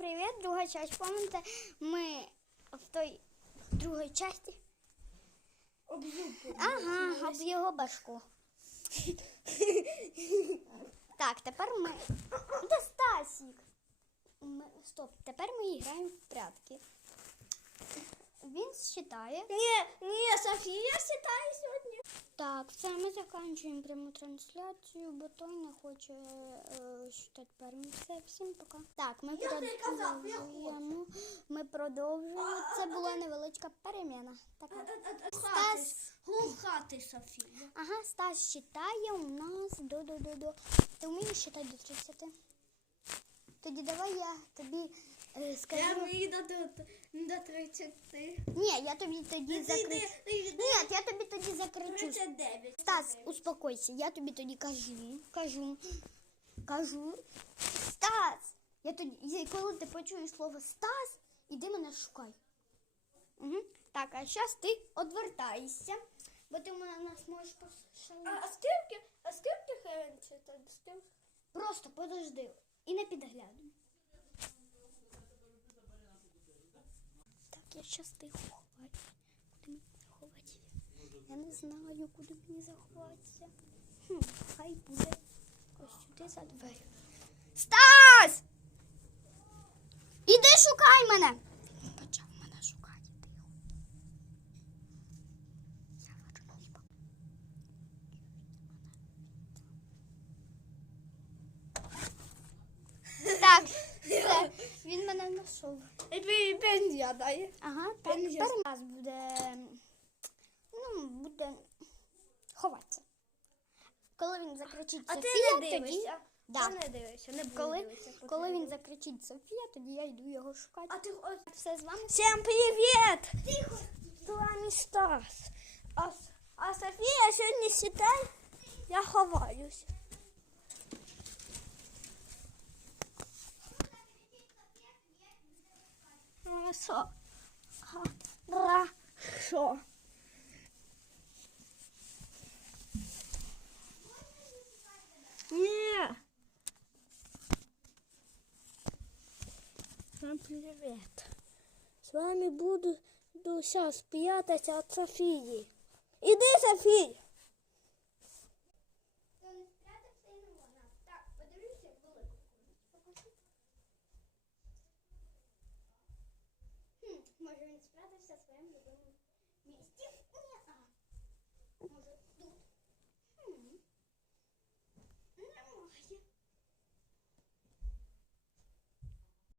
привіт, друга часть. Пам'ятаєте, ми в той другій часті. Ага, об його башку. Так, тепер ми. Де Стасік? Ми... Стоп, тепер ми граємо в прятки. Він считає. Ні, ні, Софія сідає сьогодні. Так, все, ми закінчуємо пряму трансляцію, бо той не хоче е, считати першим. Все, всім пока. Так, ми продовжуємо. Ми продовжуємо. Це була невеличка переміна. Така. Стас. Глухати, Софія. Ага, Стас считає у нас до до до до. Ти вмієш считати до 30? Тоді давай я тобі скажу. До, до 30. Ні, я тобі тоді закричу. Ні, я тобі тоді закричу. 39. Стас, успокойся, я тобі тоді кажу, кажу, кажу. Стас! Я тоді, коли ти почуєш слово Стас, іди мене шукай. Угу. Так, а зараз ти одвертаєшся, бо ти мене нас можеш А, пошалити. а скільки, а скільки хвилин? Просто подожди і не підглядуй. Так, я зараз ти ховаю. Куди мені заховатися? Я не знаю, куди мені заховатися. Хм, хай буде ось сюди за двері. Стас! Іди шукай мене! Він почав мене шукати. Тихо. Я вернусь. Так, все, він знайшов. І бензя дає. Ага, так, Він тепер нас буде, ну, буде ховатися. Коли він закричить А ти Софія, не тоді... дивишся? Да. Ти не дивишся, не буду Коли, дивитися. коли він закричить Софія, тоді я йду його шукати. А ти ось... Все з вами. Всем привет! Тихо! З вами Стас. А, а Софія сьогодні сідає, я ховаюсь. Хорошо. Хорошо. Ні. Всем привет. С вами буду, сейчас прятаться от Софии. Иди, София!